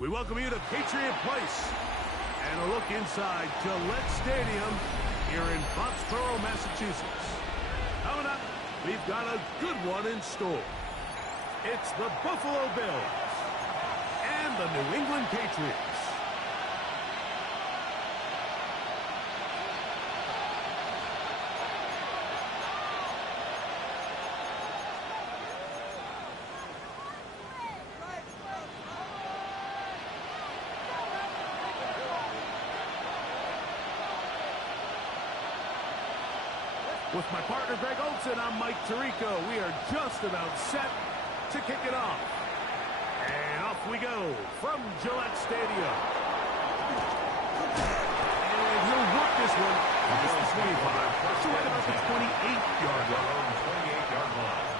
We welcome you to Patriot Place and a look inside Gillette Stadium here in Foxborough, Massachusetts. Coming up, we've got a good one in store. It's the Buffalo Bills and the New England Patriots. With my partner, Greg Olson, I'm Mike Tirico. We are just about set to kick it off. And off we go from Gillette Stadium. And he'll work this one. This is 25. So right about the 28-yard line. 28-yard line.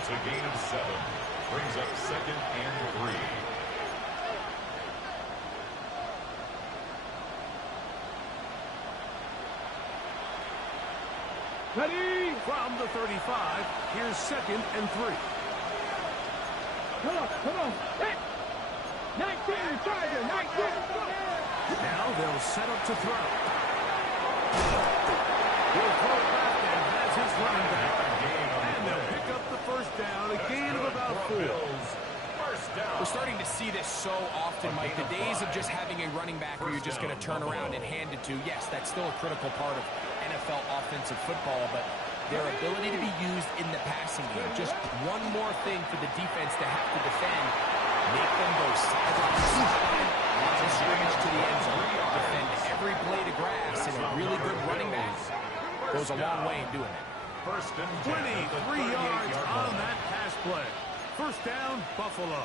It's a gain of 7. Brings up 2nd and 3. Ready? From the 35, here's 2nd and 3. Come on. Hey! 19, Charger, 19. Now they'll set up to throw. He'll throw it back and has his running back. And they'll pick up the first down, a gain of about 4. We're starting to see this so often, Mike. The days of just having a running back who you're just going to turn around and hand it to, yes, that's still a critical part of NFL offensive football, but their ability to be used in the passing game, just one more thing for the defense to have to defend, make them go sideline to sideline, line of scrimmage to the end zone, defend every blade of grass, and a really good running back goes a long way in doing it. 23 yards on that pass play. First down, Buffalo.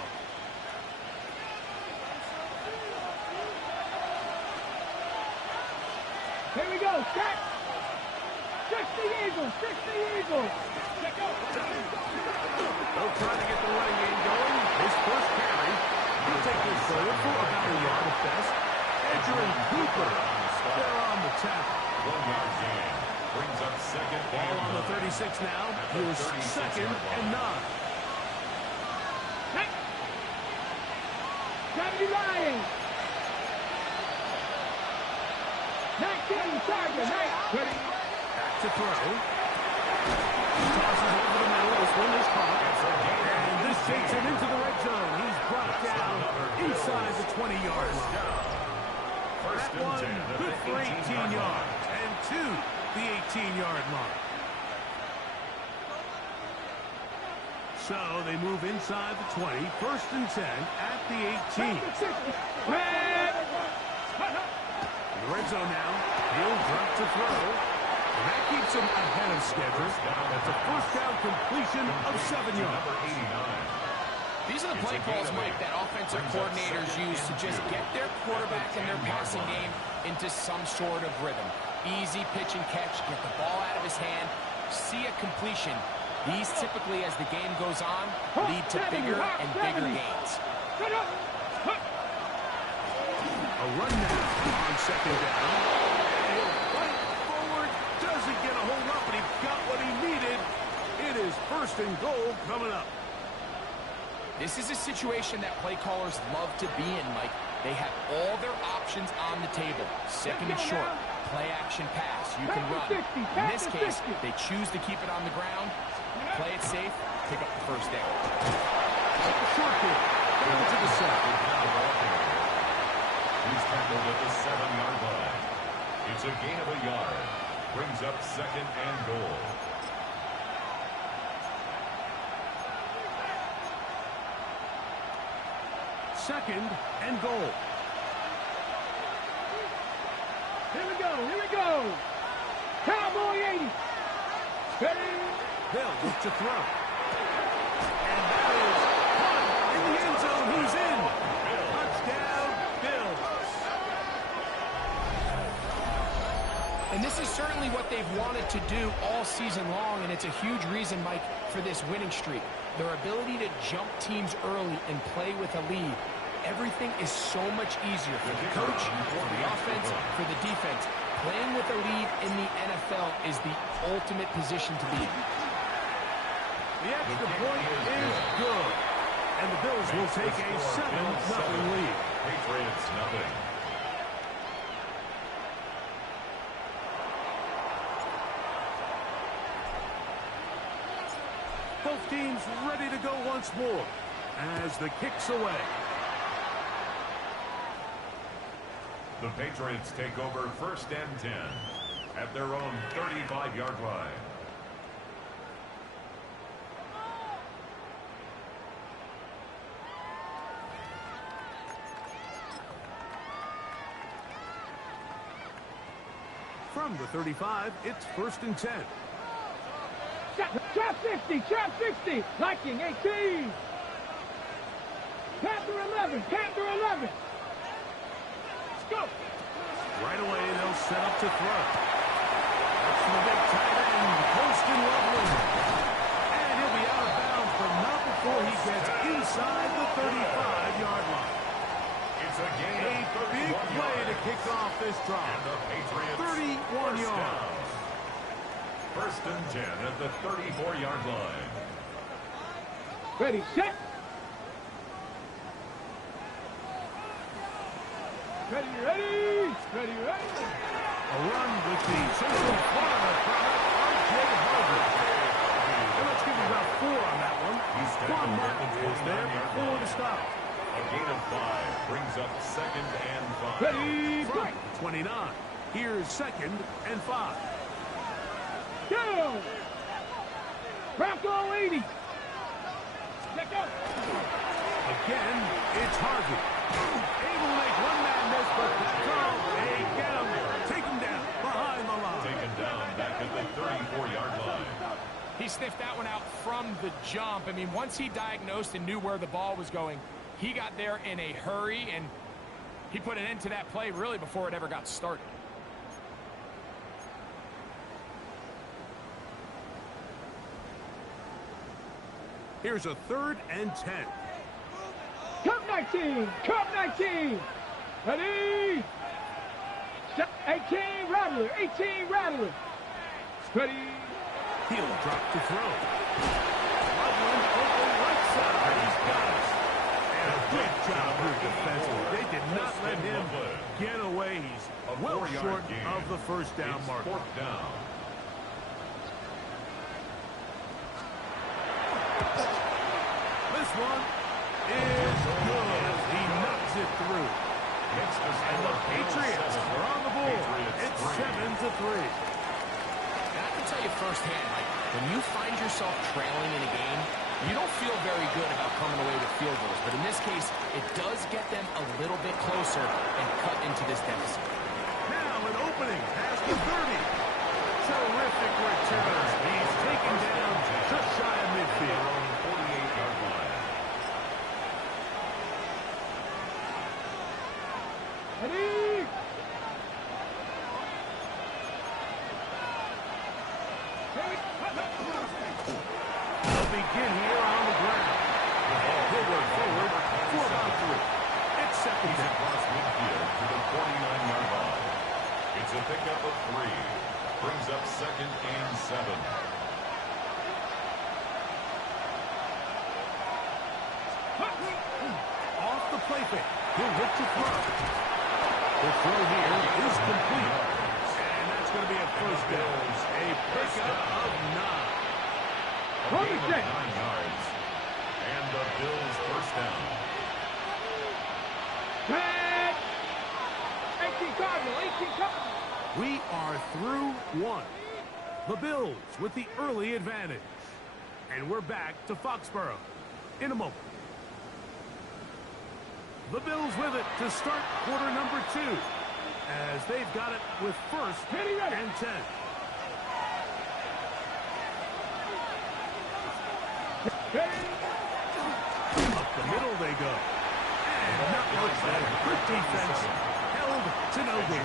Here we go, set. 60 Eagles, 60 Eagles. They'll try to get the running game going. His first carry. He'll take this forward for about a yard at best. Edger and Cooper, they're on the tackle. 1-yard gain. Brings up 2nd Ball and on the 36 now. Here's 2nd and 9. Hey! Gravity Lions. 19, Charger, 19. Back to throw. Tosses over the middle. This one is caught. And this takes him into the red zone. He's brought down inside the 20-yard line. That one good for 18 yards. And to the 18-yard mark. So they move inside the 20. 1st and 10 at the 18. The red zone now. He'll drop to throw. And that keeps him ahead of schedule. That's a first down completion of 7 yards. These are the play calls, Mike, that offensive coordinators use to just get their quarterback and their passing game into some sort of rhythm. Easy pitch and catch, get the ball out of his hand, see a completion. These typically, as the game goes on, lead to bigger and bigger gains. A run now on 2nd down. And he'll fight forward. Doesn't get a hold up, but he got what he needed. It is 1st and goal coming up. This is a situation that play callers love to be in, Mike. They have all their options on the table. 2nd and short, play action pass. You can run. In this case, they choose to keep it on the ground, play it safe, pick up the first down. Short kick. Down to the 7. He's tackled at the 7-yard line. It's a gain of a yard. Brings up 2nd and goal. Second and goal. Here we go. Cowboy 80. Ready? They'll look to throw. And that is one in the end zone. He's in. Touchdown, Bills. And this is certainly what they've wanted to do all season long, and it's a huge reason, Mike, for this winning streak. Their ability to jump teams early and play with a lead. Everything is so much easier for the coach, for the offense, for the defense. Playing with a lead in the NFL is the ultimate position to be in. The extra point is good. And the Bills will take a 7-0 lead. Patriots nothing. Both teams ready to go once more as the kick's away. The Patriots take over 1st and 10 at their own 35-yard line. From the 35, it's 1st and 10. Trap 60, trap 60. Viking 18. Panther 11, Panther 11. Let's go. Right away, they'll set up to throw. That's the big tight end, Poston Loveland. And he'll be out of bounds, but not before he gets inside the 35-yard line. It's a gain of big play to kick off this drive. And the Patriots 31 yards. 1st and 10 at the 34-yard line. Ready, set. Ready, ready. Ready, ready. A run with the Central Florida product, R.J. Harvard. And let's give him about 4 on that one. Quan Martin is there for the stop. A gain of 5 brings up 2nd and 5. Ready, From break. 29, here's 2nd and 5. Go. Bronco 80. Let go. Again, it's Harvey. Able to make one man miss, but that's all. They get him. Take him down behind the line. Taken down back at the 34-yard line. He sniffed that one out from the jump. I mean, once he diagnosed and knew where the ball was going, he got there in a hurry, and he put an end to that play really before it ever got started. Here's a 3rd and 10. Cup 19. Cup 19. Ready. 18 Rattler. 18 Rattler. Ready. He'll drop to throw. Loveland open right side. He's got it. And a great job here defensively. They did not let him get away. He's well short of the 1st down mark. 4th down. This one is good. He knocks it through. And the Patriots are on the board. It's 7-3. And I can tell you firsthand, Mike, when you find yourself trailing in a game, you don't feel very good about coming away with field goals. But in this case, it does get them a little bit closer and cut into this deficit. Now an opening past the 30. Terrific return. He's taken down just shy of midfield. 48-yard line. Ready. They'll begin here on the ground. He'll work forward for about 3. It's 2nd He's down. across midfield to the 49-yard line. It's a pickup of 3. Brings up 2nd and 7. Off the play fake. He'll look to throw. The throw here is complete. And that's going to be a 1st down. A pickup of 9. A gain of 9 yards. And the Bills 1st down. Red. 18 Cardinal. 18 Cardinal. We are through 1. The Bills with the early advantage. And we're back to Foxborough in a moment. The Bills with it to start quarter number 2, as they've got it with 1st and 10. Up the middle they go. And not much there. Good defense. Held to no gain.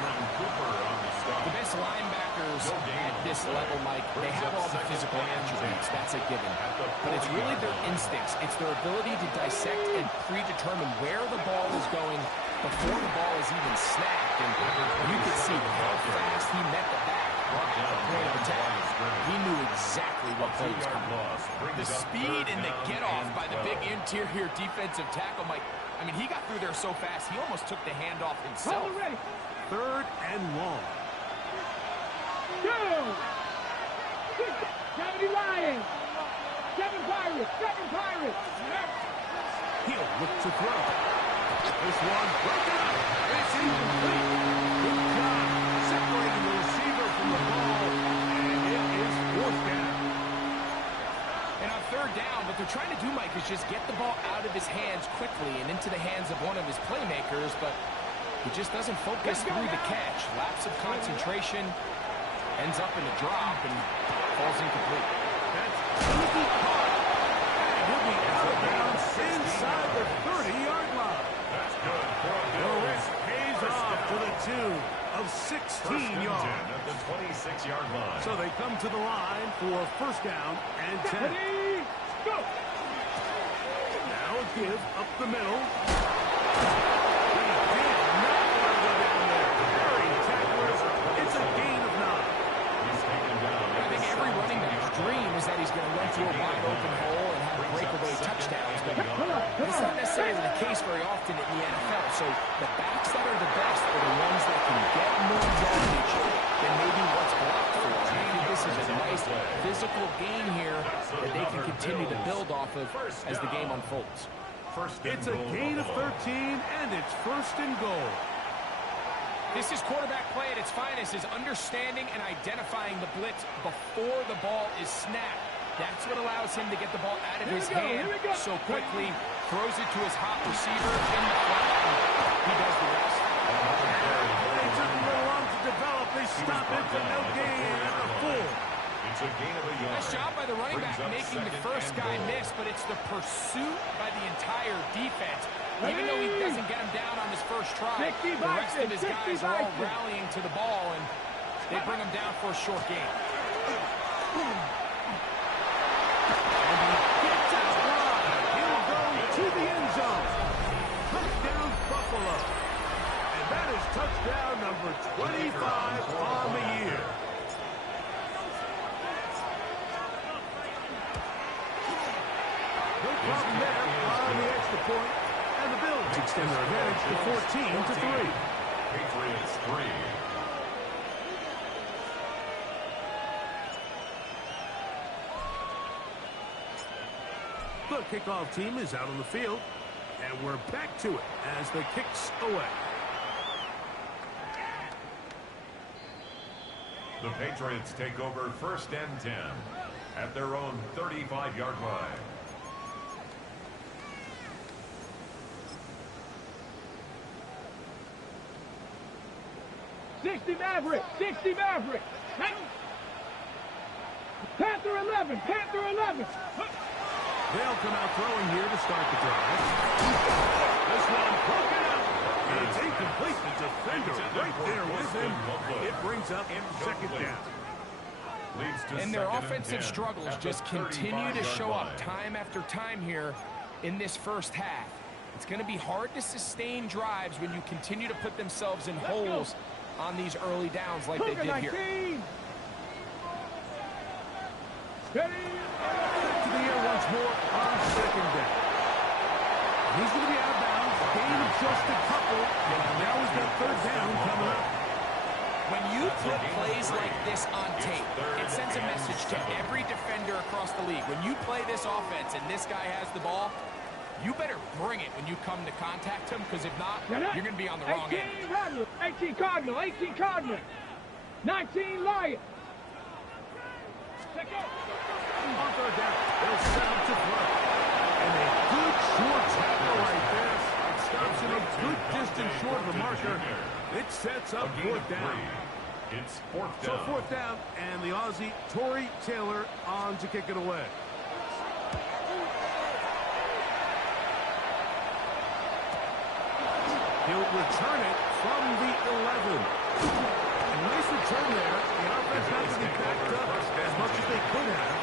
The best linebackers at this level, Mike, they have all the physical attributes. That's a given. But it's really their instincts. It's their ability to dissect and predetermine where the ball is going before the ball is even snapped. And you can see how fast he met the back. Point of attack. He knew exactly what play was coming. The speed and the get-off by the big interior defensive tackle, Mike. I mean, he got through there so fast, he almost took the handoff himself. Third and long. 2. 70 Lions. 7 Pirates. 7 Pirates. He'll look to throw. This one broken up. It's incomplete. Good job separating the receiver from the ball. And it is fourth down. And on third down, what they're trying to do, Mike, is just get the ball out of his hands quickly and into the hands of one of his playmakers, but he just doesn't focus through the catch. Lapse of concentration, ends up in a drop, and falls incomplete. That's easy caught. And he'll be out of bounds inside the 30-yard line. That's good. The risk pays off to the tune of 16 yards. At the 26-yard line. So they come to the line for first down and 10. Ready, go. Now a give up the middle. He did not want to go down there. Very tacklers. It's a gain of 9. He's taken down. I think every running back's dream is that he's going to run through a wide open hole and have breakaway touchdowns, but that's not necessarily the case very often in the NFL. So the backs that are the best are the ones that can get more yardage than maybe what's blocked for. And I think this is a nice physical gain here that they can continue to build off of as the game unfolds. It's a gain of 13, and it's first and goal. This is quarterback play at its finest, is understanding and identifying the blitz before the ball is snapped. That's what allows him to get the ball out of his hand so quickly, throws it to his hot receiver in the flat, and he does the rest. They took a little long to develop. They stop it for no gain at the 4. It's a gain of a yard. Nice job by the running back making the first guy miss, but it's the pursuit by the entire defense. Even though he doesn't get him down on his first try, the rest of his guys are all rallying to the ball, and they bring him down for a short gain. He'll go to the end zone. Touchdown, Buffalo. And that is touchdown number 25 on the year. No problem there on the extra point. And the Bills extend their advantage to 14-3. Patriots 3. The kickoff team is out on the field, and we're back to it as the kick's away. The Patriots take over first and 10 at their own 35-yard line. Sixty Maverick. 60 Maverick. Panther 11. Panther 11. They'll come out throwing here to start the drive. This one broken up. It's incomplete. The defender right there with him. It brings up second down. And their offensive struggles just continue to show up time after time here in this first half. It's going to be hard to sustain drives when you continue to put themselves in holes on these early downs like they did here. Ready. To the air once more on second down. He's going to be out of bounds. Gain of just a couple. And now he's got third down coming up. When you put plays like this on tape, it sends a message to every defender across the league. When you play this offense and this guy has the ball, you better bring it when you come to contact him, because if not, you're going to be on the wrong end. 18 Cardinal. 18 Cardinal. 19 Lion. On third down, they'll set up to throw. And a good short tackle right there. It stops him a good distance short of the marker. It sets up fourth down. It's fourth down. So fourth down, and the Aussie, Torrey Taylor, on to kick it away. He'll return it from the 11. And nice return there. The offense not to be backed up as much as they could have.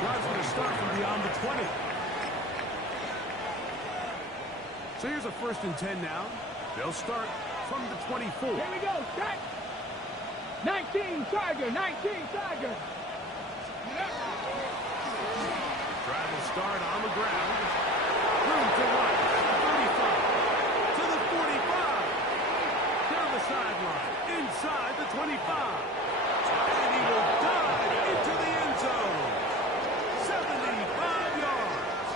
Drive's going to start from beyond the 20. So here's a 1st and 10 now. They'll start from the 24. Here we go, set. 19 Tiger, 19 Tiger. Drive will start on the ground. Room to run. 35. To the 45. Down the sideline. Inside the 25. And he will dive into the end zone. 75 yards.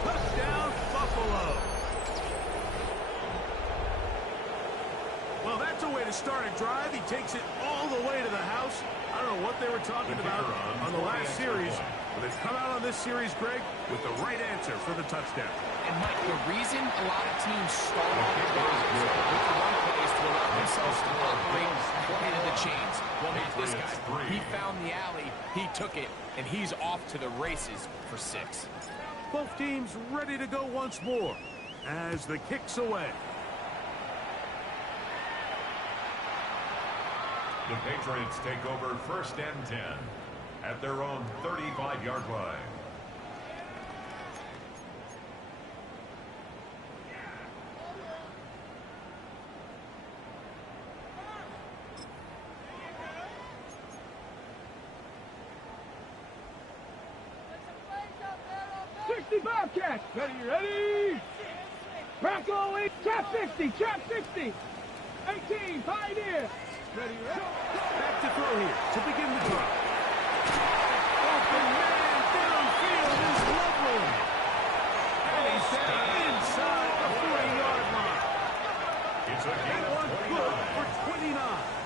Touchdown, Buffalo. Well, that's a way to start a drive. He takes it all the way to the house. I don't know what they were talking about on the last series, but they've come out on this series, Greg, with the right answer for the touchdown. And, Mike, the reason a lot of teams start off the drive with the run plays to allow themselves to operate ahead of the chains. Well, not this guy. He found the alley, he took it, and he's off to the races for 6. Both teams ready to go once more as the kick's away. The Patriots take over 1st and 10 at their own 35-yard line. Bobcats, ready? Bronco 8, trap 60, 18, Pioneer. Ready? Back to throw here to begin the drive. Open man downfield is lovely. And he's down inside the 40-yard line. It's a gain That of one good 29. for 29.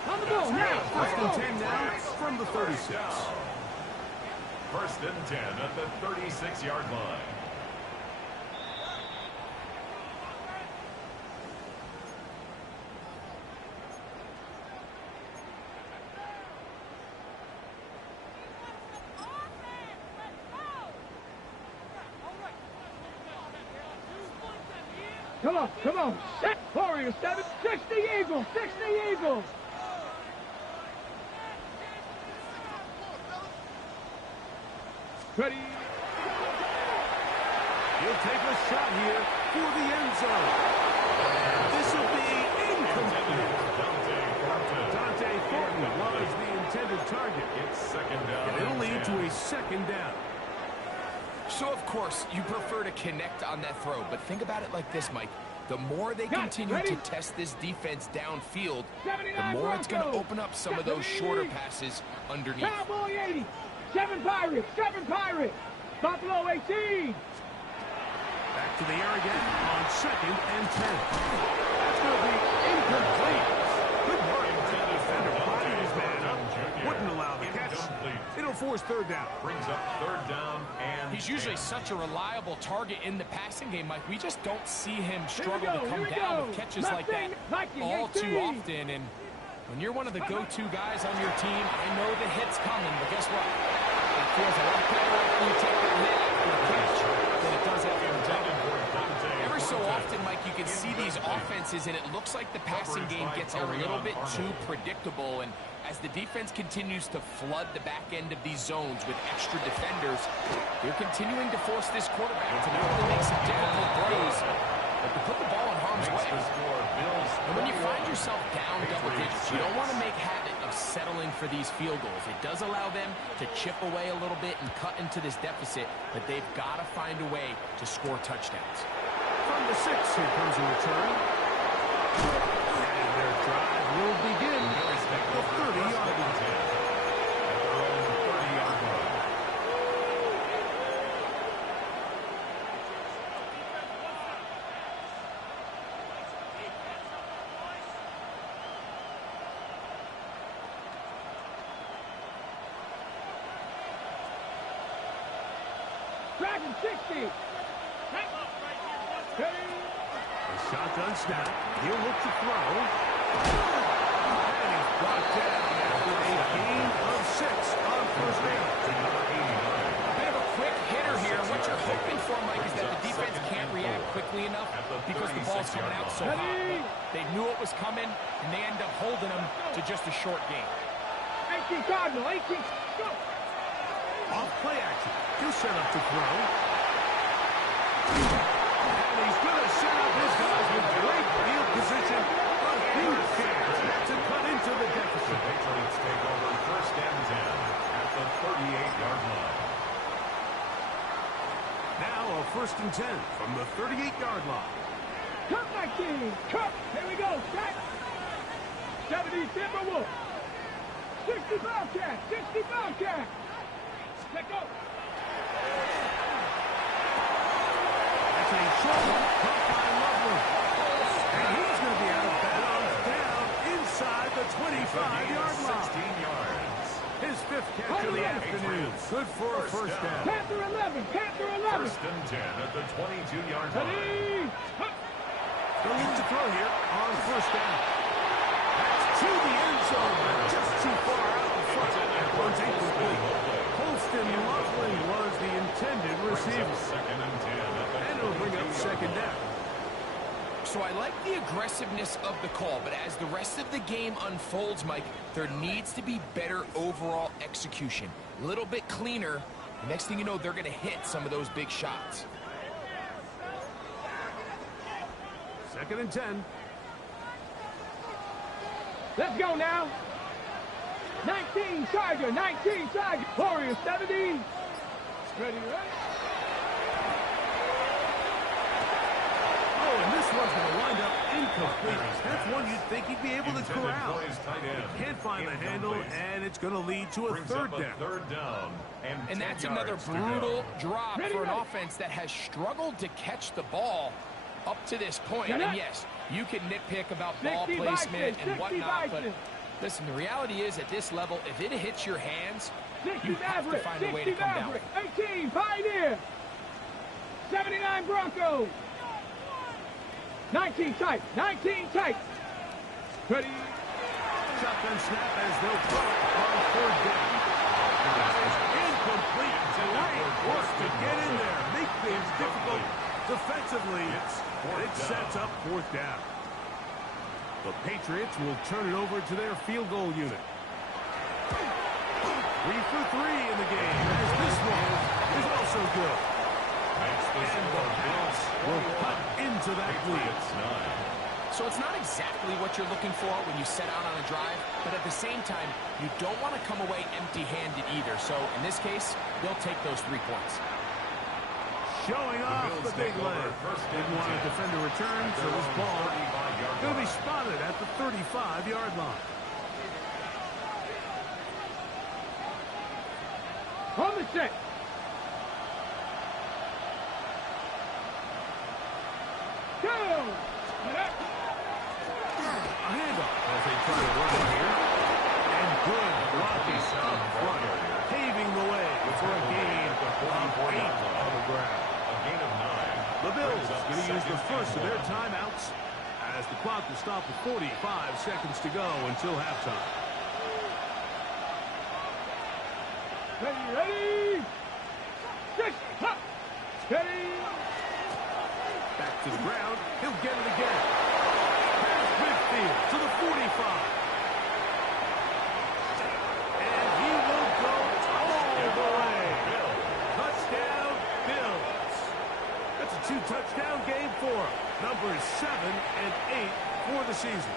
On the ball now. 1st and 10 now from the 36. 1st and 10 at the 36-yard line. Come on, set, Warrior 7, 60 Eagles, 60 Eagles. Ready? He'll take a shot here for the end zone. This will be incomplete. Dante Thornton was the intended target. It's 2nd down. And it'll lead to a 2nd down. So, of course, you prefer to connect on that throw, but think about it like this, Mike. The more they continue to test this defense downfield, the more it's going to open up some of those shorter passes underneath. Cowboy 80, 7 Pirates, Buffalo 18. Back to the air again on 2nd and 10. That's going to be incomplete. Good work. Defender bodied his man up. Wouldn't allow the catch. It'll force 3rd down. Brings up 3rd down and He's usually such a reliable target in the passing game, Mike. We just don't see him struggle to come down with catches like that all too often. And when you're one of the go-to guys on your team, I know the hit's coming, but guess what? It feels a lot better after you take that hit after a catch than it does after a jump. Every so often, Mike, you can see these offenses, and it looks like the passing game gets a little bit too predictable. And as the defense continues to flood the back end of these zones with extra defenders, they're continuing to force this quarterback to not only make some difficult throws, but to put the ball in harm's way. And when you find yourself down double digits, you don't want to make habit of settling for these field goals. It does allow them to chip away a little bit and cut into this deficit, but they've got to find a way to score touchdowns. From the 6, here comes a return. And their drive will begin at the 30-yard line. Dragon 60. A shotgun snap. He'll look to throw. And he's brought down after a gain of 6 on 1st down. Bit of a quick hitter here. What you're hoping quickly enough because the ball's coming out so hot. But they knew it was coming, and they end up holding them to just a short game. 18 Cardinal, 18, go! Off play action. He'll set up to throw. And he's going to set up his guys with great field position. A huge chance to cut into the deficit. The Patriots take over first and 10 at the 38-yard line. Now a first and 10 from the 38-yard line. Cut 19, cut! Here we go, set! 70 Timberwolves. 60 Bobcat, 60 Bobcat! Let go! That's a short one, caught by Loveland. And he's going to be out of bounds down inside the 25-yard line. 16 yards. His fifth catch of the afternoon. Good for a first down. Panther 11, Panther 11! First and 10 at the 22-yard line. Ready? They'll look to throw here on first down. That's to the end zone. Just too far out in front. That one's incomplete. Holston Loveland was the intended receiver. Second and 10 at the And it'll bring up second down. So I like the aggressiveness of the call, but as the rest of the game unfolds, Mike, there needs to be better overall execution. A little bit cleaner. Next thing you know, they're going to hit some of those big shots. Second and 10. Let's go now! 19 Tiger, 19 Tiger! Warriors 70! Ready, right? Oh, and this one's going to wind up incomplete. That's one you'd think he'd be able to corral. He can't find the handle, and it's going to lead to a third down. And that's another brutal drop for an offense that has struggled to catch the ball up to this point. And yes, you can nitpick about ball placement and whatnot, but listen, the reality is at this level, if it hits your hands, you have to find a way to come down. 18 Pioneer! 79 Broncos! 19 tight, 19 tight! Ready? Shotgun snap as they'll put it on third down. That is incomplete. Great work to get in there. Make things difficult defensively. It sets up fourth down. The Patriots will turn it over to their field goal unit. 3 for 3 in the game, as this one is also good. And the pass will cut into that lead. So it's not exactly what you're looking for when you set out on a drive, but at the same time, you don't want to come away empty-handed either. So in this case, they'll take those 3 points. Showing off the big leg. Didn't want to defend a return, so this ball going to be spotted at the 35-yard line. On the set! Go! A handoff as they try to run it here. And good blocking up front, paving the way for a gain of 8 on the ground. A gain of 9. The Bills going to use the first of their timeouts as the clock will stop with 45 seconds to go until halftime. Ready, ready! 6, hop! Steady! Back to the ground. He'll get it again. Past midfield to the 45. And he will go all the way. Touchdown, Bills. That's a 2-touchdown game for him. Numbers 7 and 8 for the season.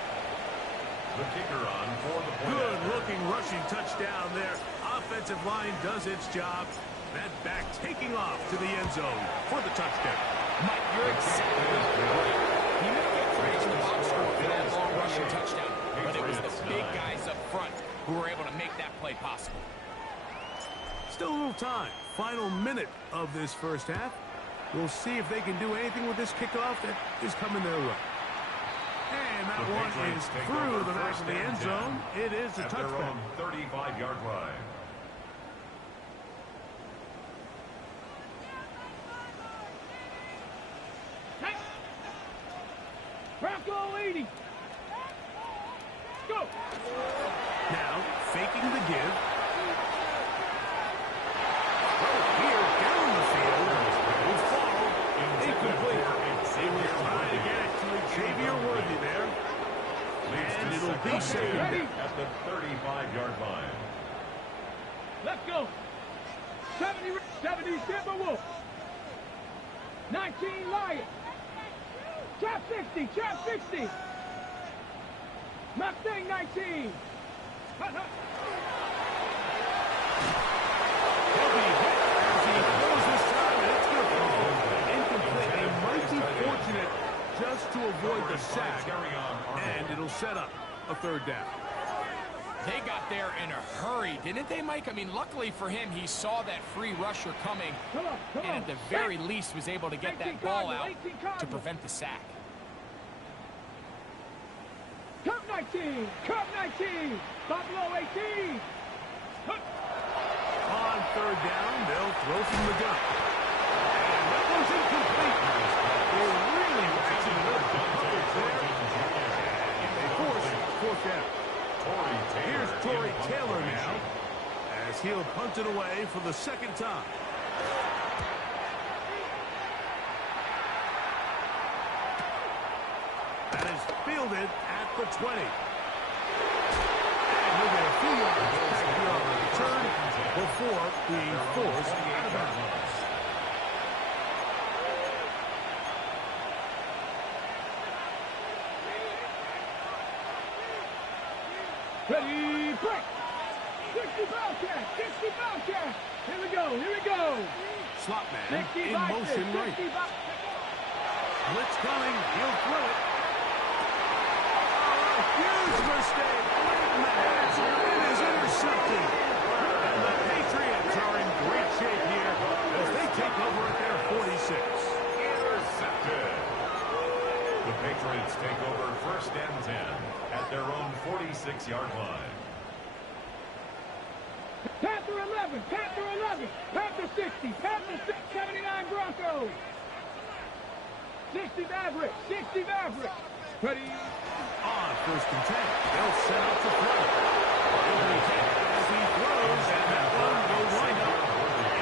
The kicker on for the point. Good-looking rushing touchdown there. Offensive line does its job. That back taking off to the end zone for the touchdown. Mike, you're exactly right. He may get credit to the box score for that long rushing touchdown, but it was the big guys up front who were able to make that play possible. Still a little time. Final minute of this first half. We'll see if they can do anything with this kickoff that is coming their way. And that one is through the back of the end zone. It is a touchback. 35-yard line. Bronco 80! Go! Now, faking the give. Here, down the field. Will fall. Incomplete. second Ready? down. At the 35-yard line. Let's go. 70 Timberwolf. 19 Lions. Trap 60, trap 60. Mustang 19. Hut, hut. He'll be hit as he throws this time, and it's going to fall incomplete. They might be fortunate just to avoid the sack, and it'll set up a third down. They got there in a hurry, didn't they, Mike? I mean, luckily for him, he saw that free rusher coming, and at the very least was able to get that ball out to prevent the sack. Cup 19, Cup 19, Buffalo 18. On third down, they'll throw from the gun. And that one's incomplete. They're really matching it up. They force fourth down. Here's Torrey Taylor now, as he'll punt it away for the second time. That is fielded at the 20. And he'll get a few yards back here on the return before being forced out of bounds. Ready, break. 60 Bobcat, 60 Bobcat. Here we go, here we go. Slot man 60 in motion right. Blitz coming, he'll throw it. Oh, a huge mistake. Right in the hands here. It is intercepted. And the Patriots are in great shape here as they take over at their 46. Intercepted. The Patriots take over first and 10 at their own 46-yard line. Panther 11, Panther 11, Panther 60, Panther 79 Broncos. 60 Mavericks, 60 Mavericks. Ready? On first and 10, they'll set up to throw. He'll be hit as he throws, and that one will wind up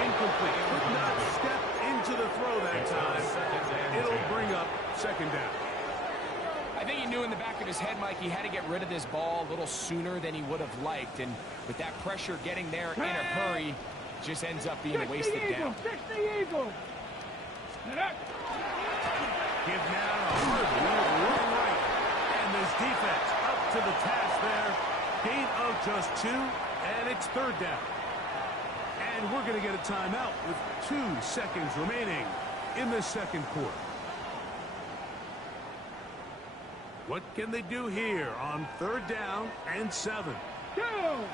incomplete. Could not step into the throw that time. It'll bring up second down. I think he knew in the back of his head, Mike, he had to get rid of this ball a little sooner than he would have liked. And with that pressure getting there in a hurry, it just ends up being a wasted down. 60 Eagles. Give now a hard long right. And this defense up to the task there. Gain of just 2, and it's third down. And we're going to get a timeout with 2 seconds remaining in the second quarter. What can they do here on third down and 7? Go!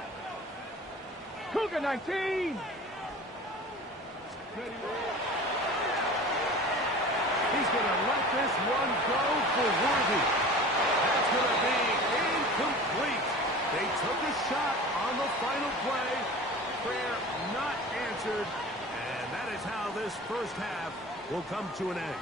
Cougar 19. He's going to let this one go for Worthy. That's going to be incomplete. They took a shot on the final play. Prayer not answered. And that is how this first half will come to an end.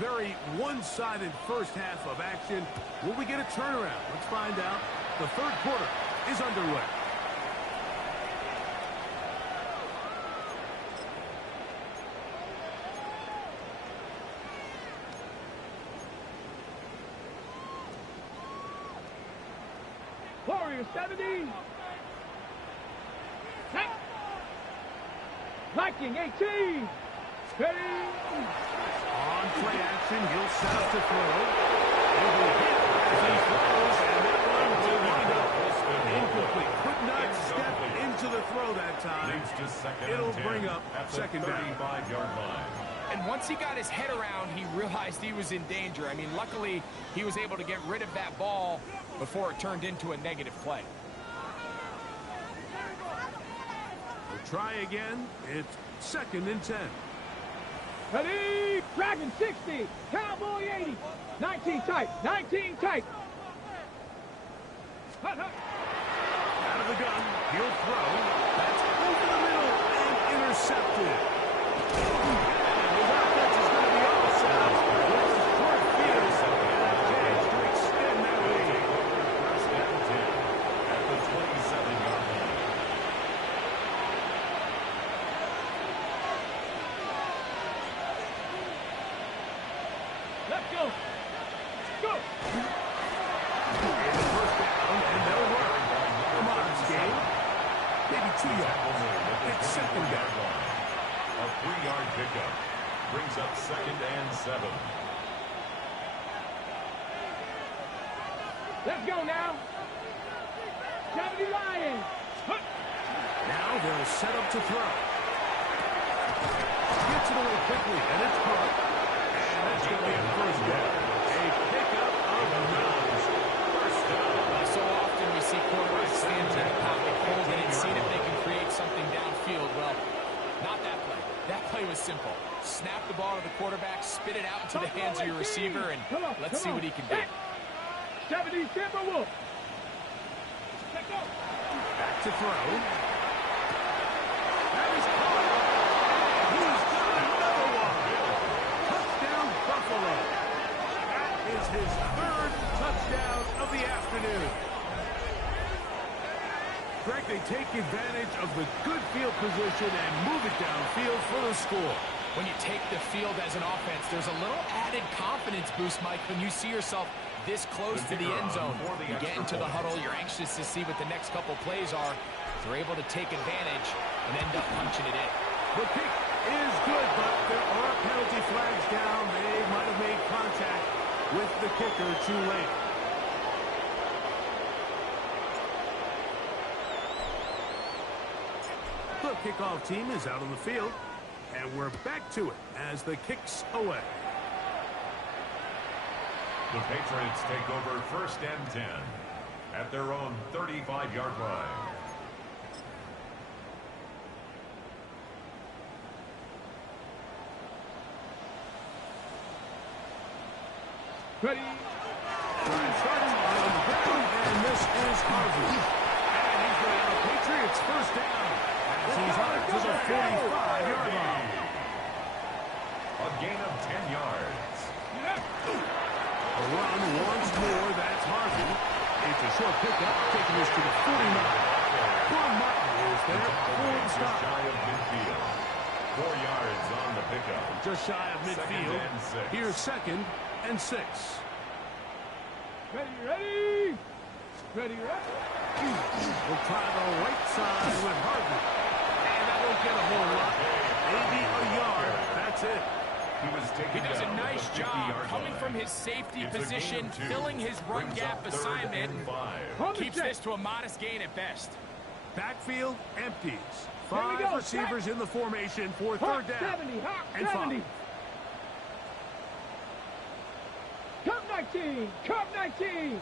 Very one-sided first half of action. Will we get a turnaround? Let's find out. The third quarter is underway. Warriors 70. Viking 18. Ready? On play action, he'll set up to throw. He'll be hit as he throws, and that one will wind up incomplete. Could not step into the throw that time. It'll bring up second down. 35-yard line. And once he got his head around, he realized he was in danger. I mean, luckily, he was able to get rid of that ball before it turned into a negative play. We'll try again. It's second and 10. Ready? Dragon 60. Cowboy 80. 19 tight. 19 tight. Out of the gun. He'll throw. That's over the middle and intercepted. And his offense is going to be all set up with a short field and a chance to extend that lead. First and 10 at the 27-yard line. 2 yards. It's second down. A 3-yard pickup brings up 2nd and 7. Let's go now. 70 Lions. Now they'll set up to throw. Gets it away quickly, and it's caught. And that's going to be a first down. A pickup of 9. First down. So often we see quarterbacks standing in the pocket, holding and seeing if they can create something downfield. Well, not that play. That play was simple. Snap the ball to the quarterback, spit it out into the hands of your receiver, and let's see what he can do. 70 Timberwolves. Let's go. Back to throw. That is caught. He's got another one. Touchdown, Buffalo. That is his 3rd touchdown of the afternoon. Greg, they take advantage of the good field position and move it downfield for the score. When you take the field as an offense, there's a little added confidence boost, Mike, when you see yourself this close to the end zone. You get into the huddle, you're anxious to see what the next couple plays are. They're able to take advantage and end up punching it in. The kick is good, but there are penalty flags down. They might have made contact with the kicker too late. The kickoff team is out on the field, and we're back to it as the kick's away. The Patriots take over 1st and 10 at their own 35-yard line. Ready. Starting on the ground, and this is Harvey. And he's going to have a Patriots first down as he's out to the 45-yard line. A gain of 10 yards. A run once more, that's Harvey. It's a short pickup, taking us to the 49. Quan Martin is there for the stop. Just shy of midfield. 4 yards on the pickup. Just shy of midfield. Here's 2nd and 6. Ready, ready. Ready, ready. We'll try the right side with Harvey. And that won't get a whole lot. Maybe a yard. That's it. He does a nice job coming from his safety position, filling his run gap assignment. Keeps this to a modest gain at best. Backfield empties. 5 receivers in the formation for 3rd down. 70, and 5. Cup 19, Cup 19.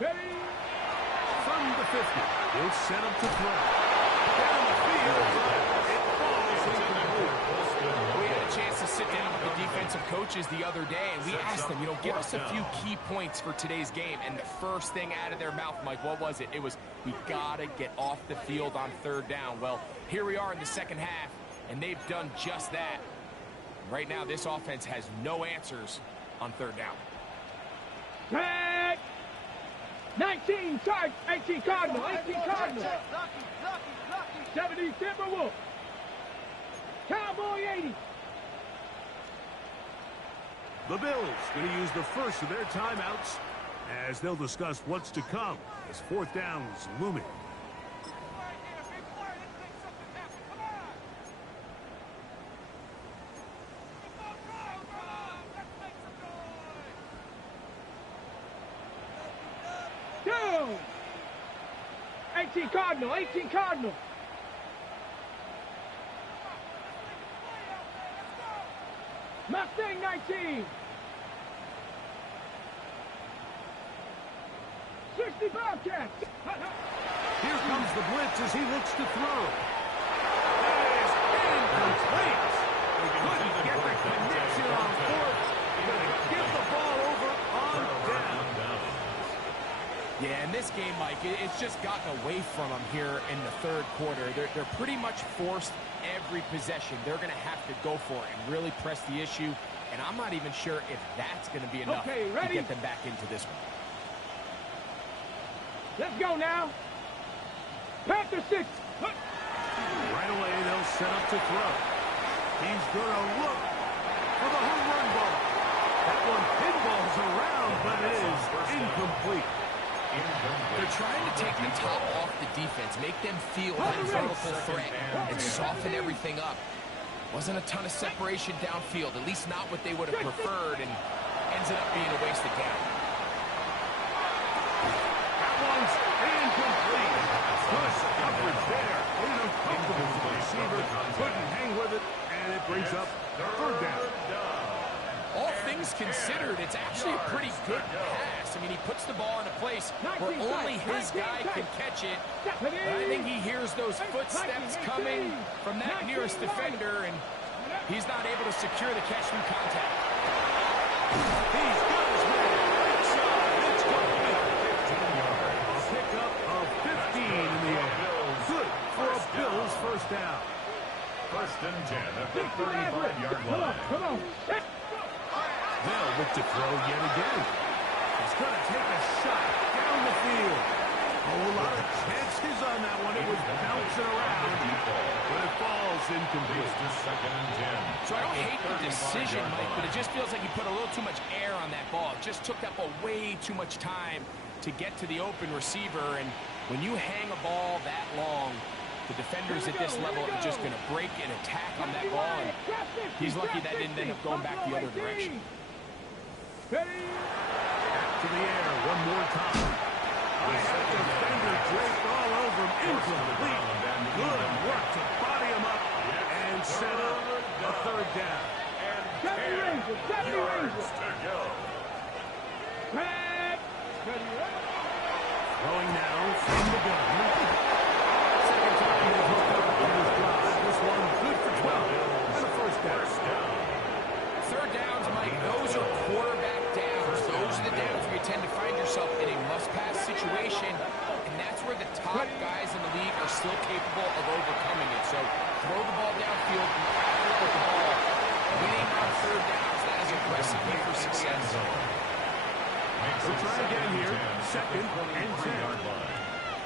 Ready. From the 50, he'll set up to throw. Down the field, it falls incomplete. We had a chance to sit down with the defensive coaches the other day, and we asked them, give us a few key points for today's game. And the first thing out of their mouth, Mike, what was it? It was, we got to get off the field on 3rd down. Well, here we are in the second half, and they've done just that. Right now, this offense has no answers on 3rd down. Red. 19, charge. 18 Cardinal. 18 Cardinal. 70 Timberwolves. Cowboy 80. The Bills going to use the first of their timeouts as they'll discuss what's to come as 4th down is looming. Go. 18 Cardinal. 18 Cardinal. Mustang 19. 60 Bobcats. Here comes the blitz as he looks to throw. That is incomplete. Couldn't get the connection on 4th. Going to give the ball over on down. Yeah, in this game, Mike, it's just gotten away from them here in the 3rd quarter. They're pretty much forced every possession. They're going to have to go for it and really press the issue. And I'm not even sure if that's going to be enough to get them back into this one. Let's go now. Panther 6. Right away, they'll set up to throw. He's going to look for the home run ball. That one pinballs around, but it is incomplete. They're trying to take the top off the defense, make them feel that vertical threat, and soften everything up. Wasn't a ton of separation downfield, at least not what they would have preferred, and ends up being a wasted down. That one's incomplete. Good coverage there. A little uncomfortable for the receiver. Couldn't hang with it, and it brings up third down. All things considered, it's actually a pretty good pass. I mean, he puts the ball in a place where only his guy can catch it. But I think he hears those footsteps coming from that nearest defender, and he's not able to secure the catch through contact. He's got his man inside. It's complete. 15 yards. A pickup of 15 in the air. Good for a Bills first down. First and 10 at the 35-yard line. Come on. They'll look to throw yet again. He's going to take a shot down the field. A whole lot of chances on that one. It was bouncing around, but it falls incomplete. Second and 10. So I don't hate the decision, Mike, but it just feels like he put a little too much air on that ball. It just took up way too much time to get to the open receiver, and when you hang a ball that long, the defenders at this level are just going to break and attack on that ball, and he's lucky that didn't end up going back the other direction. Back to the air one more time. That defender draped all over him. Incomplete. Good work to body him up and set up a third down. And 10 yards to go. Throwing now from the gun. Second time they've hooked up on this drive. This one good for 12 and a first down. Third downs, Mike, those are quarterback downs. Those are the downs where you tend to find yourself in a must-pass situation, and that's where the top guys in the league are still capable of overcoming it. So throw the ball downfield and follow with the ball. Winning on third downs, that is a recipe for success. We'll try again here. Second and 10.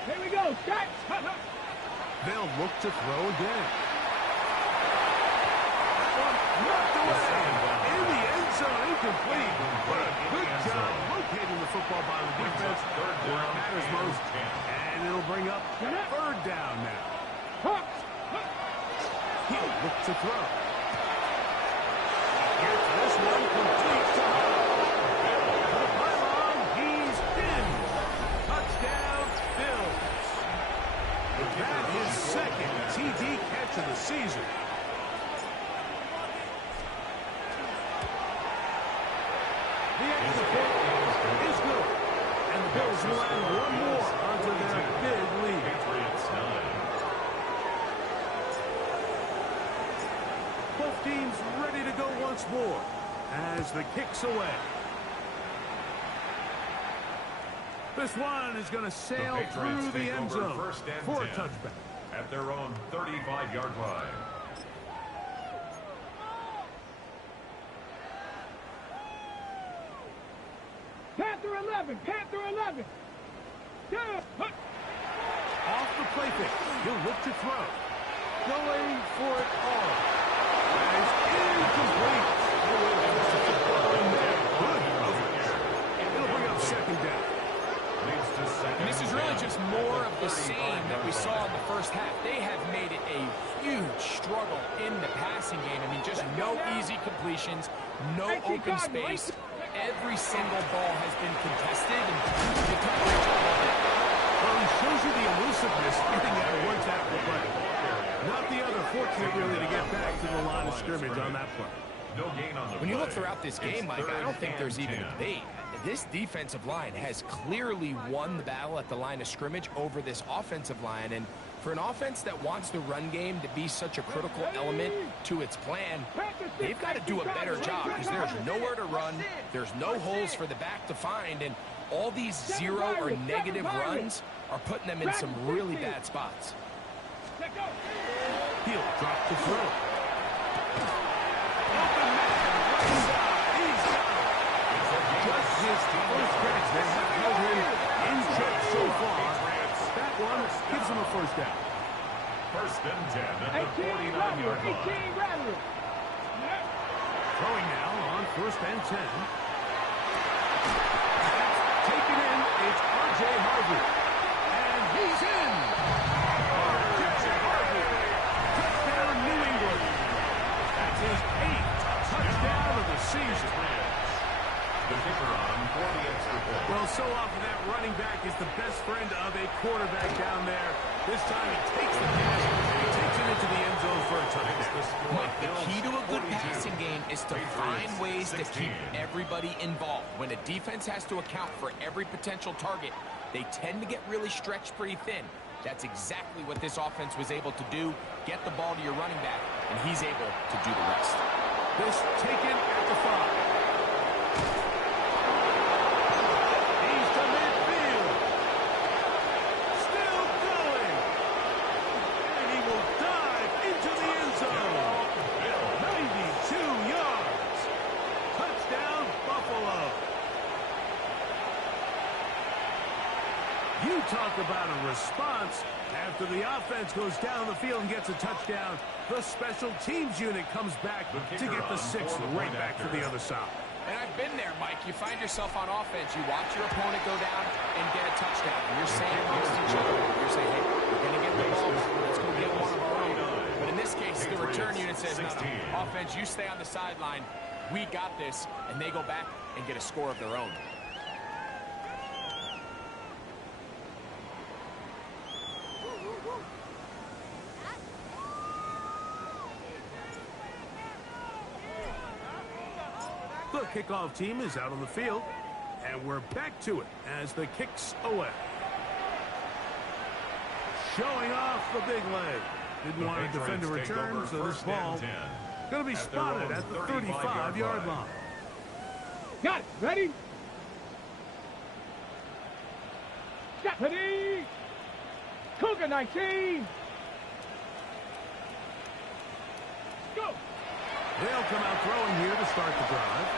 Here we go. Scott. They'll look to throw again. Knocked away. In the end zone, incomplete. But a good job locating the football by the defense where it matters most. And it'll bring up third down now. He'll look to throw. Here's this one complete to the pylon. He's in. Touchdown, Bills. That is second TD catch of the season. The end of the pick is good. And the Bills will add one more onto their big lead. Patriots 9. Both teams ready to go once more as the kick's away. This one is going to sail through the end zone for a touchback. At their own 35-yard line. Panther 11. Panther 11. Off the play pick. He'll look to throw. Going for it all. That is incomplete. It'll bring up second down. And this is really just more of the same that we saw in the first half. They have made it a huge struggle in the passing game. I mean, just no easy completions, no open space. Every single ball has been contested, and the coverage on that. Well, he shows you the elusiveness getting at one tackle play. Not the other, fortunate really to get back to the line of scrimmage on that play. No gain on the When you look throughout this game, Mike, I don't think there's even a debate. This defensive line has clearly won the battle at the line of scrimmage over this offensive line. And for an offense that wants the run game to be such a critical element to its plan, they've got to do a better job because there's nowhere to run. There's no holes for the back to find. And all these zero or negative runs are putting them in some really bad spots. He'll drop the throw. Just his first catch. They have held him in check so far. That one gives him a first down. First and 10 at the 49-yard line. Throwing now on first and 10. Taken in it's R.J. Harvey. And he's in. R.J. Harvey. Touchdown, New England. That's his 8th touchdown of the season. The kicker on for the extra point. Well, so often that running back is the best friend of a quarterback down there. This time he takes the pass, he takes it into the end zone for a touchdown. Mike, the key to a good passing game is to find ways to keep everybody involved. When a defense has to account for every potential target, they tend to get really stretched pretty thin. That's exactly what this offense was able to do. Get the ball to your running back, and he's able to do the rest. This taken at the 5. He's to midfield. Still going. And he will dive into the end zone. 92 yards. Touchdown, Buffalo. You talk about a response. After the offense goes down the field and gets a touchdown, the special teams unit comes back to get the 6th right back to the other side. And I've been there, Mike. You find yourself on offense, you watch your opponent go down and get a touchdown. And you're saying amongst each other, you're saying, hey, we're going to get the ball. Let's go get one of our own. But in this case, the return unit says, no, offense, you stay on the sideline. We got this. And they go back and get a score of their own. The kickoff team is out on the field, and we're back to it as the kick's away. Showing off the big leg. Didn't want to defend a return, so this ball going to be spotted at the 35-yard line. Got it. Ready? Step. Ready? Cougar 19. Go. They'll come out throwing here to start the drive.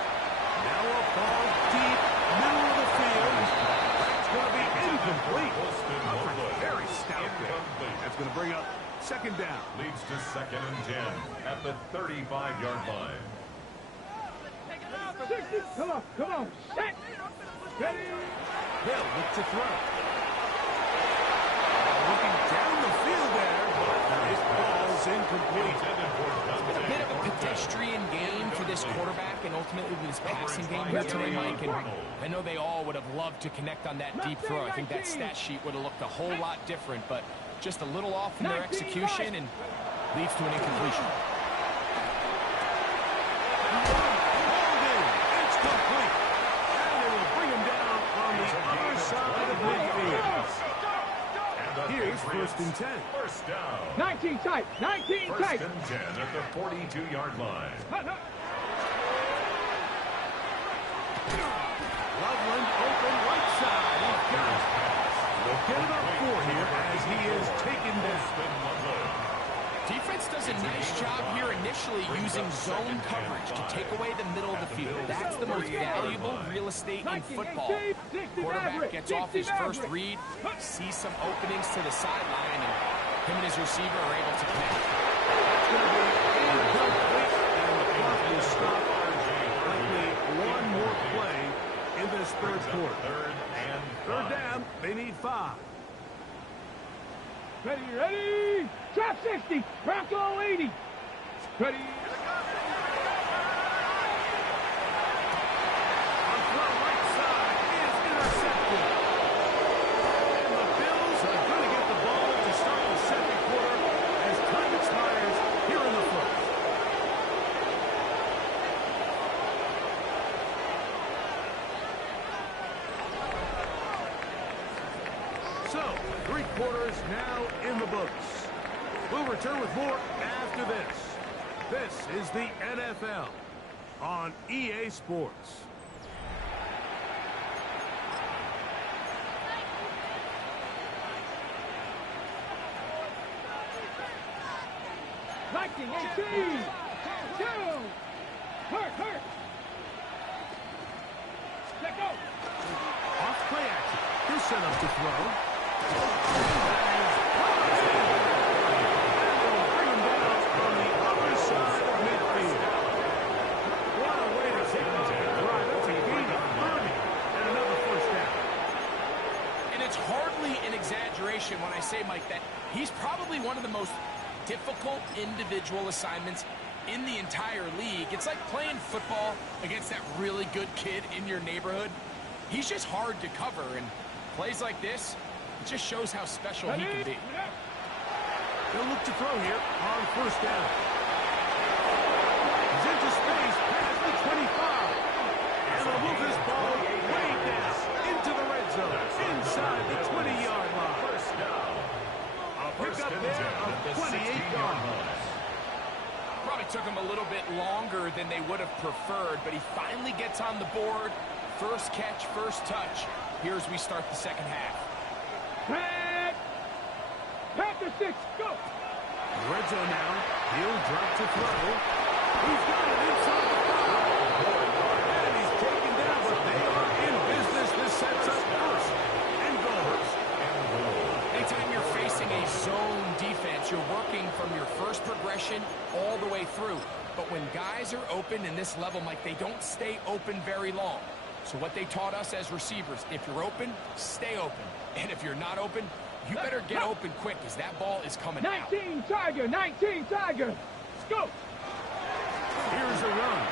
Now a ball deep, middle of the field. It's going to be incomplete. A very stout pick. That's going to bring up second down. Leads to 2nd and 10 at the 35-yard line. 60. Come on. Set. Ready? Hill look to throw. Looking down the field there, but his ball's incomplete. It's been a bit of a pedestrian game for this quarterback and ultimately this passing game here today, Mike. And I know they all would have loved to connect on that deep throw. I think that stat sheet would have looked a whole lot different, but just a little off in their execution and leads to an incompletion. It's complete. And they will bring him down on the other side of midfield. Here's 1st and 10. First down. 19 tight. 19 tight. 1st and 10 at the 42-yard line. Loveland open right side. He's got it. They'll get it up 4 here as he is taken down. Defense does a nice job here initially using zone coverage to take away the middle of the field. That's the most valuable real estate in football. Quarterback gets off his first read, sees some openings to the sideline, and him and his receiver are able to connect. It's going to be incomplete, and the clock will stop. Likely one more play in this third quarter. Third down, they need 5. Ready? Trap 60. Bronco 80. Ready? On throw right side is intercepted. And the Bills are going to get the ball to start the second quarter as time expires here in the first. So, 3 quarters now in the books. We'll return with more after this. This is the NFL on EA Sports. Lightning 18. 2. Hurt. Let go. Off play action. He'll set up to throw. say, Mike, that he's probably one of the most difficult individual assignments in the entire league. It's like playing football against that really good kid in your neighborhood. He's just hard to cover, and plays like this, it just shows how special he can be. They'll look to throw here on first down. He's into space past the 25. And they'll move this ball way down into the red zone, inside the 20-yard line. First down. A pickup there of 28 yards. Probably took him a little bit longer than they would have preferred, but he finally gets on the board. First catch, first touch. Here's we start the second half. Pack the 6, go! Red zone now. He'll drop to throw. He's got it inside the 5. And he's taken down, but they are in business. This sets up first and goal. Anytime you're facing a zone defense, you're working from your first progression all the way through. But when guys are open in this level, Mike, they don't stay open very long. So what they taught us as receivers, if you're open, stay open. And if you're not open, you better get open quick, because that ball is coming out. 19 Tiger, 19 Tiger. Let's go. Here's a run.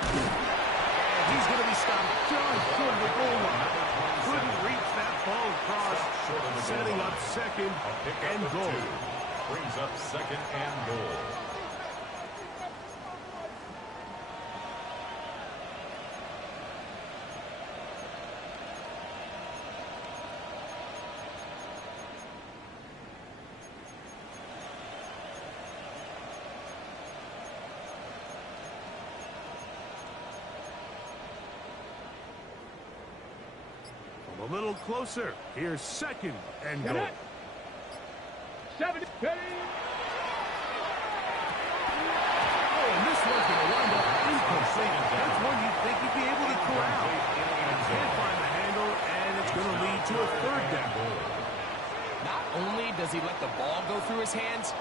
And he's going to be stopped just short of the goal line. Couldn't reach that ball across, setting up second and goal. Brings up second and goal. A little closer. Here's second and goal. 70. Oh, and this one's going to wind up incomplete. That's one you'd think he'd be able to corral. Can't find the handle, and it's going to lead to a third down. Not only does he let the ball go through his hands,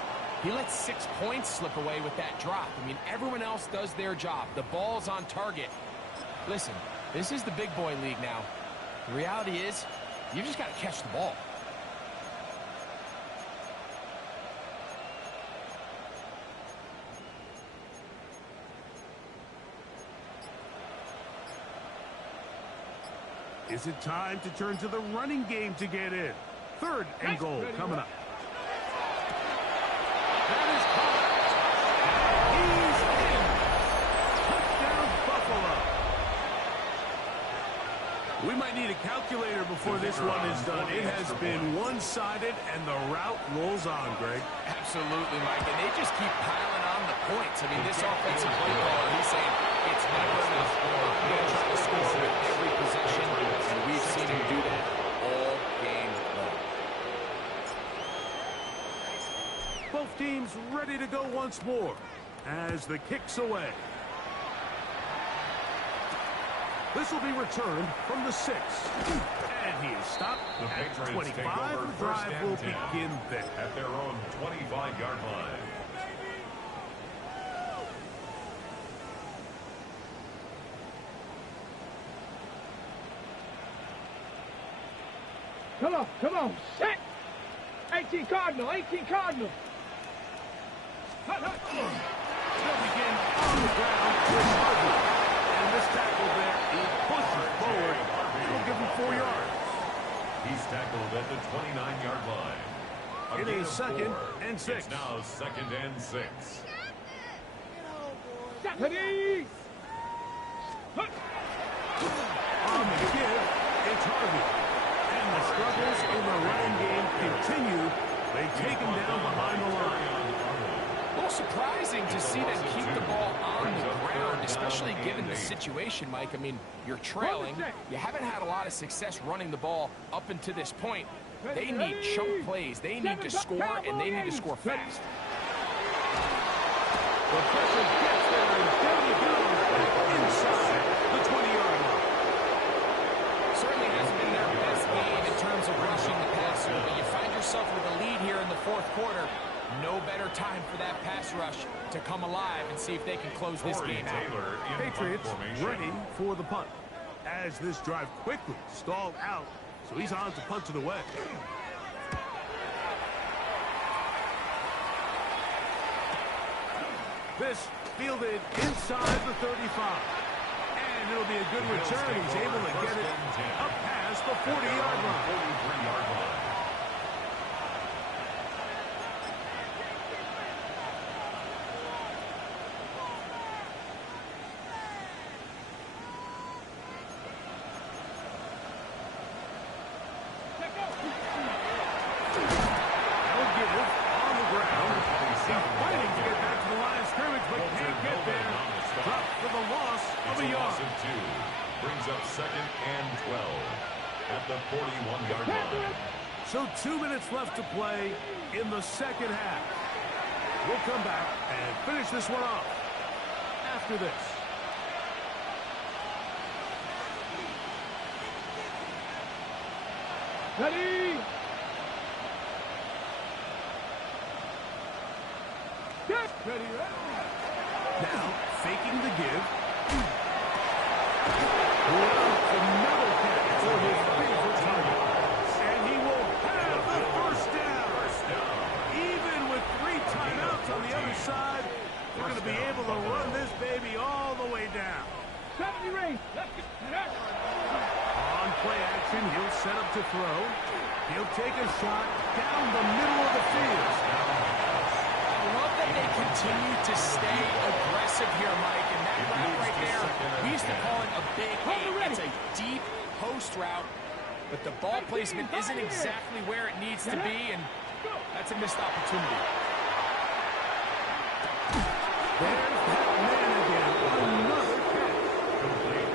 he lets 6 points slip away with that drop. I mean, everyone else does their job. The ball's on target. Listen, this is the big boy league now. The reality is, you just got to catch the ball. Is it time to turn to the running game to get in? Third and goal coming up. That is caught. He's in. Touchdown, Buffalo. We might need a calculator before this one is done. It has been one-sided, and the route rolls on, Greg. Absolutely, Mike. And they just keep piling on the points. I mean, this offensive play caller, he's saying it's never enough. I'm going to try to score with every possession, and we've seen him do that all game long. Both teams ready to go once more as the kick's away. This will be returned from the 6. And he is stopped The at Patriots 25. take over The first drive and will 10 begin there. at their own 25-yard line. Come on, set. 18 Cardinal, 18 Cardinal. They'll begin on the ground with Harvey. And this tackle there, he pushes forward. He'll give him 4 yards. He's tackled at the 29-yard line. It is second and 6. It's now second and 6. Ready. On the give, it's Harvey. And the struggles in the running game continue. They take him down behind the line. A little surprising to see them keep the ball on the ground, especially given the situation, Mike. I mean, you're trailing. You haven't had a lot of success running the ball up until this point. They need chunk plays. They need to score, and they need to score fast. The pressure gets there, and down he goes inside the 20-yard line. Certainly hasn't been their best game in terms of rushing the passer, but you find yourself with a lead here in the fourth quarter. No better time for that pass rush to come alive and see if they can close this game out. Patriots ready for the punt. As this drive quickly stalled out, so he's on to punt it away. This fielded inside the 35. And it'll be a good return. He's able to get it up past the 40-yard line. 43-yard line. Brings up 2nd and 12 at the 41-yard line. So 2 minutes left to play in the second half. We'll come back and finish this one off after this. Ready? Get ready, ready. Now, faking the give. Another catch for his favorite target. And he will have the first down. Even with 3 timeouts on the other side, they're going to be able to run this baby all the way down. 70 range. Let's get that. On play action, he'll set up to throw. He'll take a shot down the middle of the field. I love that they continue to stay aggressive here, Mike. And that route right there, we used to call it a big eight. It's a deep post route, but the ball placement isn't exactly where it needs to be, and that's a missed opportunity. There's that man again. Another catch.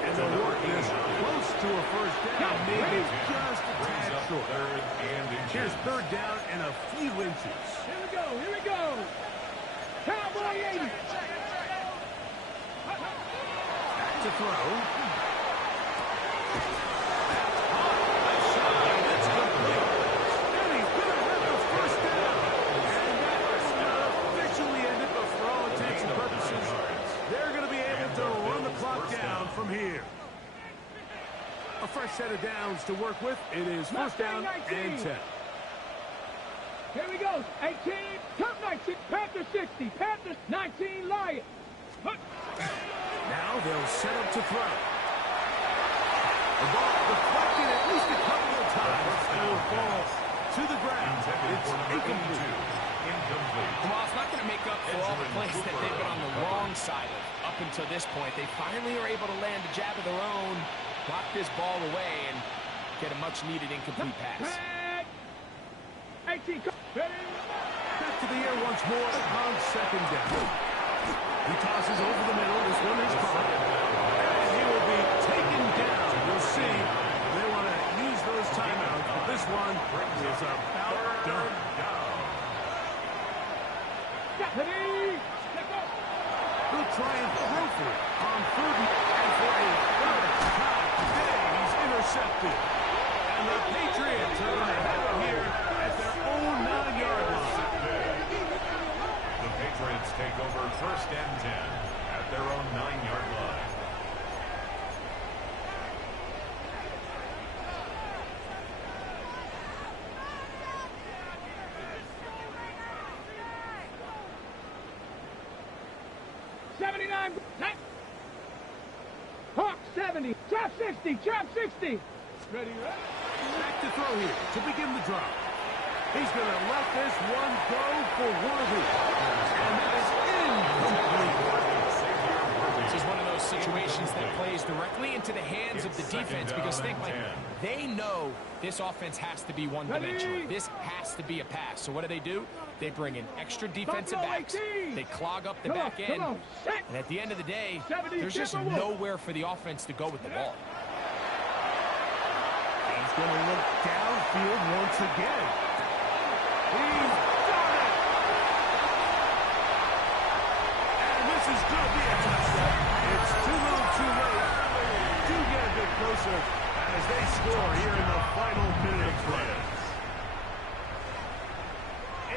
And the work is close to a first down. Maybe just a tad short. Here's third down and a few inches. Here we go, here we go. Cowboy 80. Back to throw. That's complete. And he's going to have the first down. And that will officially end it, but for all intents and purposes, they're going to be able to run the clock down from here. A fresh set of downs to work with. It is first down and 10. Here we go. 18, top 19, Panthers 60, Panthers 19, Lions. Now they'll set up to throw. The ball deflected at least a couple of times. Still falls to the ground. It's incomplete. Well, it's not going to make up for all the plays that they've been on the wrong side of up until this point. They finally are able to land a jab of their own, block this ball away, and get a much-needed incomplete pass. 18, back to the air once more on second down. He tosses over the middle. This one is caught. And he will be taken down. We'll see. They want to use those timeouts, but this one is about done. He'll try and throw for it on third and for a third time today. He's intercepted. And the Patriots are going to have it here at their own 9-yard line. The Patriots take over first and 10 at their own 9-yard line. Hawk 70, trap 60, trap 60. Ready, ready? Back to throw here to begin the drive. He's going to let this one go for Worthy. And that is incomplete. This is one of those situations that plays directly into the hands of the defense because think, Mike, they know this offense has to be one-dimensional. This has to be a pass. So what do? They bring in extra defensive backs. They clog up the back end. And at the end of the day, there's just nowhere for the offense to go with the ball. He's going to look downfield once again. He's got it! And this is going to be a touchdown. It's too little too late. Do get a bit closer as they score here in the final minute of play.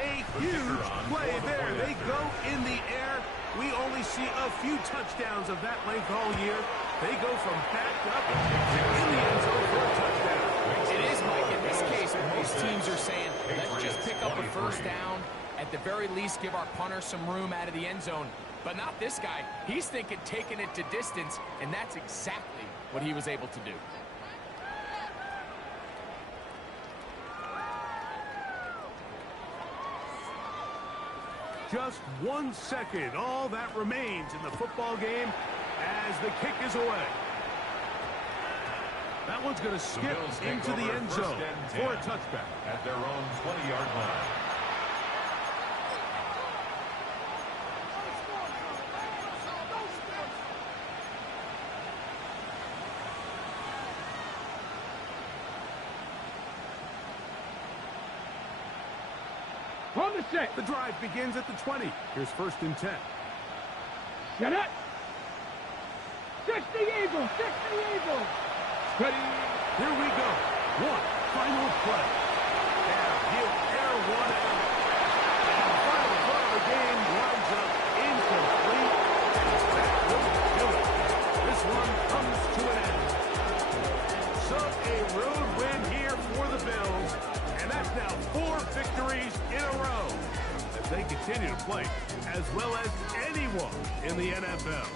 A huge play there. They go in the air. We only see a few touchdowns of that length all year. They go from backed up to in the end zone for a touchdown. It is, Mike. In this case, most teams are saying, let's just pick up a first down. At the very least, give our punter some room out of the end zone. But not this guy. He's thinking taking it to distance, and that's exactly what he was able to do. Just 1 second, all that remains in the football game as the kick is away. That one's going to skip into the end zone for a touchback. At their own 20-yard line. On the set. The drive begins at the 20. Here's 1st and 10. Set up. 60 Eagles. 60 Eagles. Ready. Here we go. One final play. Now he'll air one out. And the final play of the game winds up incomplete. That will do it. This one comes to an end. So a road win here for the Bills. And that's now 4 victories in a row as they continue to play as well as anyone in the NFL.